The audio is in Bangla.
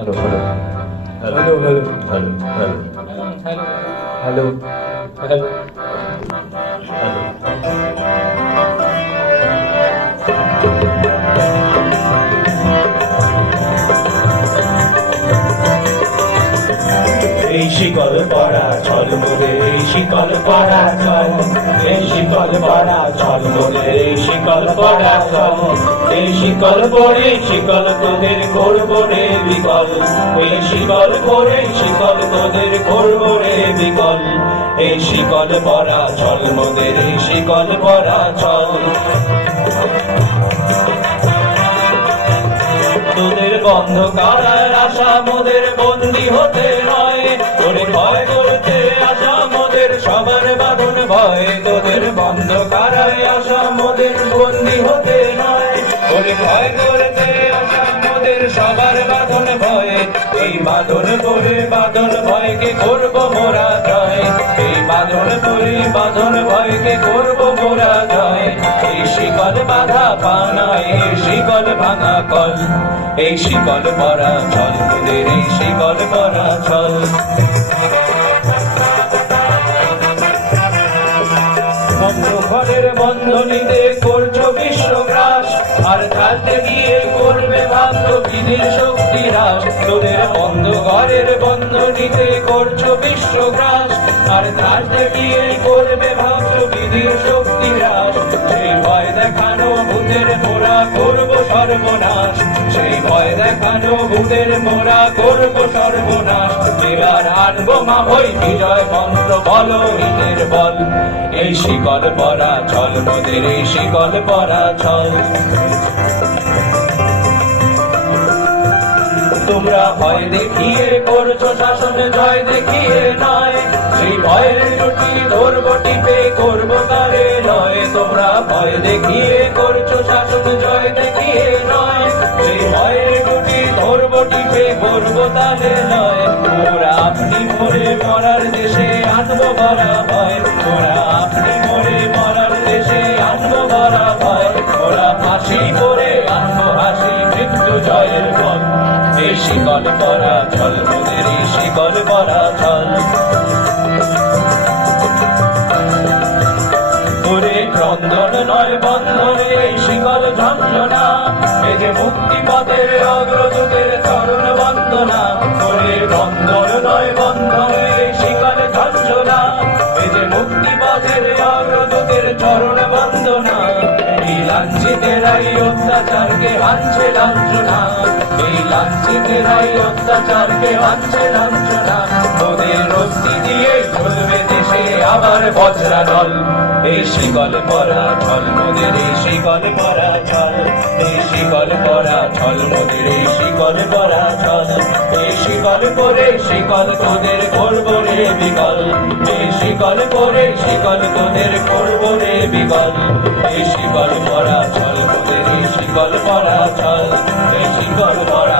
hello hello hello hello hello hello hello hello এই শিকল পরা চল মোদের এই শিকল পরা চল এই শিকল পরা চল মোদের এই শিকল পরা চল এই শিকল পরে শিকল তোদের করবো রে বিকল এই শিকল পরে শিকল তোদের করবো রে বিকল এই শিকল পরা চল মোদের এই শিকল পরা চল তোদের বন্ধ কারার আশা মোদের বন্দী হতে নয় তোরে ভয় করতে আশা মোদের সবার বাঁধন ভয় তোদের বন্ধ কারায় আশা মোদের বন্দী হতে নয় তোরে ভয় করতে আশা মোদের সবার বাঁধন ভয় এই বাঁধন করে বাঁধন ভয়কে করবো মোরা জয় এই বাঁধন করে বাঁধন ভয়কে করবো মোরা জয় এই শিকল বাধা পানায় এই শিকল ভাঙা কল এই শিকল পরা চল মোদের এই শিকল পরা চল ঘরের বন্ধনীতে করছো বিশ্বগ্রাস আর কালকে গিয়ে করবে ভাগ্য বিধির শক্তি হ্রাস তোদের বন্ধ ঘরের বন্ধনীতে করছো বিশ্বগ্রাস আর কালকে গিয়ে করবে ভাগ্য বিধির শক্তি হ্রাস সেই ভয় দেখানো ভূতের মোরা করবো সর্বনাশ সেই ভয় দেখানো ভূতের মোরা করবো সর্বনাশ এবার আনবো মা ভই বিজয় মন্ত্র বল হীনের বল এই শিকল পরা চল মোদের এই শিকল পরা চল তোমরা ভয় দেখিয়ে করছো শাসন জয় দেখিয়ে নয় সেই ভয়ের জুটি ধরবো টিপে করবো তারে নয় তোমরা ভয় দেখিয়ে করছো শাসন জয় দেখিয়ে নয় সেই ভয়ের জুটি ধরবো টিপে করবো তারে নয় ওরা আপনি মরে মরার দেশে আনবো ভরা ভয় ওরা আপনি মরে মরার দেশে আনবো ভরা ভয় ওরা ফাঁসি করে আনবো হাসি মৃত্যু জয়ের ফল এই শিকল পরা চল মোদের এই শিকল পরা চল ওরে ক্রন্দন নয় বন্ধনে এই শিকল যন্ত্রণা এই যে মুক্তি পথের অগ্রদূতের চরণ বন্দনা ওরে ক্রন্দন নয় বন্ধনে এই শিকল যন্ত্রণা এই যে মুক্তি পথের অগ্রদূতের চরণ বন্দনা এই লাঞ্ছিতেরাই অত্যাচারকে হানছে লাঞ্ছনা এই লাঞ্ছিতেরাই অত্যাচারকে হানছে লাঞ্ছনা তোদের রস্তি দিয়ে চলবে দেশে আবার বজ্রা দল এই শিকল পরা চল মোদের এই শিকল পরা চল এই শিকল পরা চল মোদের এই শিকল পরা চল এই শিকল করে শিকল তোদের করবো রে বিকল এই শিকল করে শিকল তোদের করবো রে বিকল এই শিকল পরা চল মোদের এই শিকল পরা চল এই শিকল পরা